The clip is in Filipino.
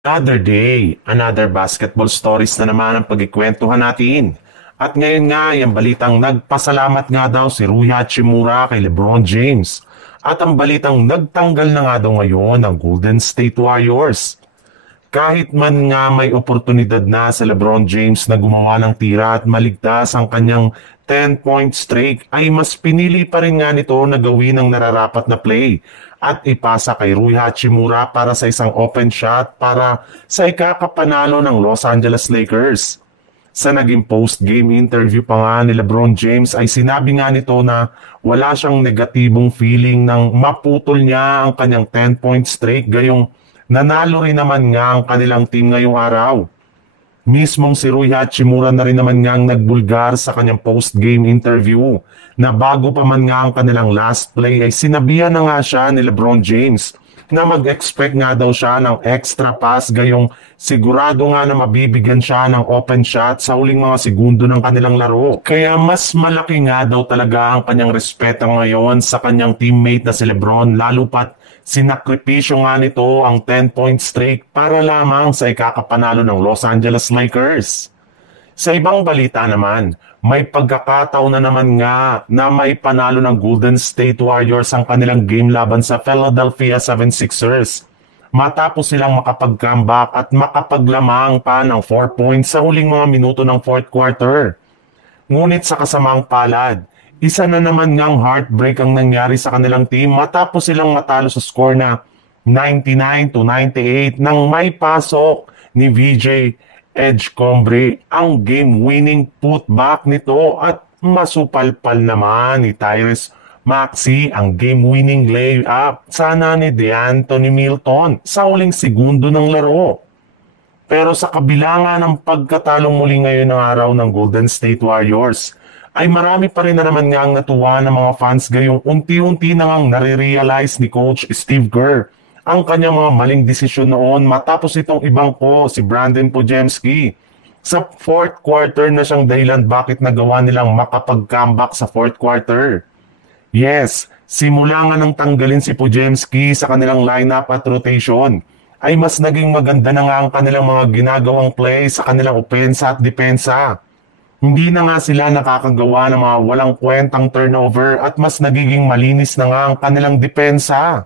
Another day, another basketball stories na naman ang pagkikwentuhan natin. At ngayon nga, yung balitang nagpasalamat nga daw si Rui Hachimura kay LeBron James. At ang balitang nagtanggal na nga daw ngayon ng Golden State Warriors. Kahit man nga may oportunidad na sa LeBron James na gumawa ng tira at maligtas ang kanyang 10-point streak, ay mas pinili pa rin nga nito na gawin ang nararapat na play at ipasa kay Rui Hachimura para sa isang open shot para sa ikakapanalo ng Los Angeles Lakers. Sa naging post-game interview pa nga ni LeBron James ay sinabi nga nito na wala siyang negatibong feeling nang maputol niya ang kanyang 10-point streak gayong nanalo rin naman nga ang kanilang team ngayong araw. Mismong si Rui Hachimura na rin naman nga ang nagbulgar sa kanyang post-game interview na bago pa man nga ang kanilang last play ay sinabihan na nga siya ni LeBron James na mag-expect nga daw siya ng extra pass gayong sigurado nga na mabibigyan siya ng open shot sa huling mga segundo ng kanilang laro. Kaya mas malaki nga daw talaga ang kanyang respeto ngayon sa kanyang teammate na si LeBron lalo pat sinakripisyo nga nito ang 10-point streak para lamang sa ikakapanalo ng Los Angeles Lakers. Sa ibang balita naman, may pagkakataon na naman nga na may panalo ng Golden State Warriors ang kanilang game laban sa Philadelphia 76ers. Matapos silang makapag-comeback at makapaglamang pa ng 4 points sa huling mga minuto ng fourth quarter. Ngunit sa kasamang palad, isa na naman ngang heartbreak ang nangyari sa kanilang team matapos silang matalo sa score na 99-98 nang may pasok ni VJ Edgecombre ang game-winning putback nito at masupalpal naman ni Tyrese Maxey ang game-winning layup sana ni DeAnthony Milton sa huling segundo ng laro. Pero sa kabila nga ng pagkatalong muli ngayon ng araw ng Golden State Warriors, ay marami pa rin na naman nga ang natuwa ng mga fans gayong unti-unti na ngang nare-realize ni Coach Steve Kerr ang kanyang mga maling desisyon noon matapos itong ibangko si Brandon Podziemski. Sa fourth quarter na siyang dahilan bakit nagawa nilang makapag-comeback sa fourth quarter. Yes, simula nga nang tanggalin si Podziemski sa kanilang lineup at rotation, ay mas naging maganda na nga ang kanilang mga ginagawang play sa kanilang opensa at depensa. Hindi na nga sila nakakagawa ng mga walang kwentang turnover at mas nagiging malinis na nga ang kanilang depensa.